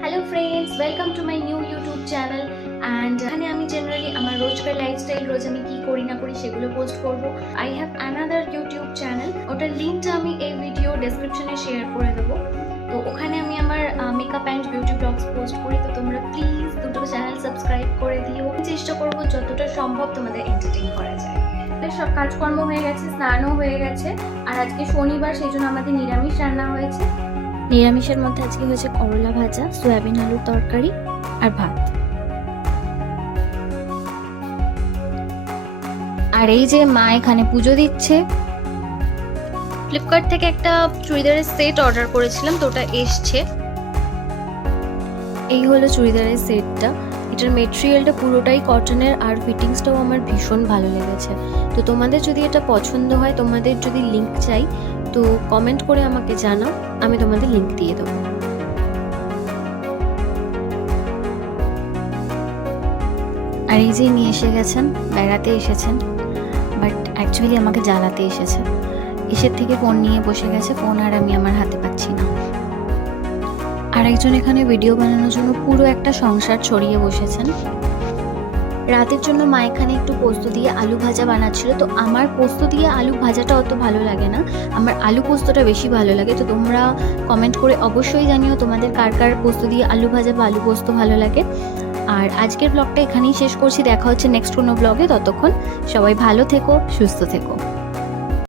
Hello friends, welcome to my new YouTube channel. And এখানে আমি generally আমার রোজকার লাইফস্টাইল, রোজ আমি কী করি না করি সেগুলো পোস্ট করব। I have another YouTube channel, ওটার লিঙ্কটা আমি এই ভিডিও ডেসক্রিপশনে শেয়ার করে দেবো। তো ওখানে আমি আমার makeup and beauty blogs post করি। তো তোমরা প্লিজ দুটো চ্যানেল সাবস্ক্রাইব করে দিও। চেষ্টা করবো যতটা সম্ভব তোমাদের এন্টারটেইন করা যায়। সব কাজকর্ম হয়ে গেছে, স্নানও হয়ে গেছে, আর আজকে শনিবার, সেই জন্য আমাদের নিরামিষ রান্না হয়েছে। নিরামিষের মধ্যে আজকে হয়েছে করলা ভাজা, সয়াবিন আলুর তরকারি আর ভাত। আর এই যে মা এখানে পুজো দিচ্ছে। ফ্লিপকার্ট থেকে একটা চুড়িদারের সেট অর্ডার করেছিলাম, তো ওটা এসছে। এই হলো চুড়িদারের সেটটা। এটার মেটেরিয়ালটা পুরোটাই কটনের, আর ফিটিংসটাও আমার ভীষণ ভালো লেগেছে। তো তোমাদের যদি এটা পছন্দ হয়, তোমাদের যদি লিঙ্ক চাই, তো কমেন্ট করে আমাকে জানাও, আমি তোমাদের লিঙ্ক দিয়ে দেবো। আর এই যে নিয়ে এসে গেছেন, বেড়াতে এসেছেন, বাট অ্যাকচুয়ালি আমাকে জ্বালাতে এসেছে। এসের থেকে ফোন নিয়ে বসে গেছে, ফোন আর আমি আমার হাতে পাচ্ছি না। আর একজন এখানে ভিডিও বানানোর জন্য পুরো একটা সংসার ছড়িয়ে বসেছেন। রাতের জন্য মা এখানে একটু পোস্ত দিয়ে আলু ভাজা বানাচ্ছিল। তো আমার পোস্ত দিয়ে আলু ভাজাটা অত ভালো লাগে না, আমার আলু পোস্তটা বেশি ভালো লাগে। তো তোমরা কমেন্ট করে অবশ্যই জানিও তোমাদের কার কার পোস্ত দিয়ে আলু ভাজা বা আলু পোস্ত ভালো লাগে। আর আজকের ব্লগটা এখানেই শেষ করছি। দেখা হচ্ছে নেক্সট কোনো ব্লগে। ততক্ষণ সবাই ভালো থেকো, সুস্থ থেকো।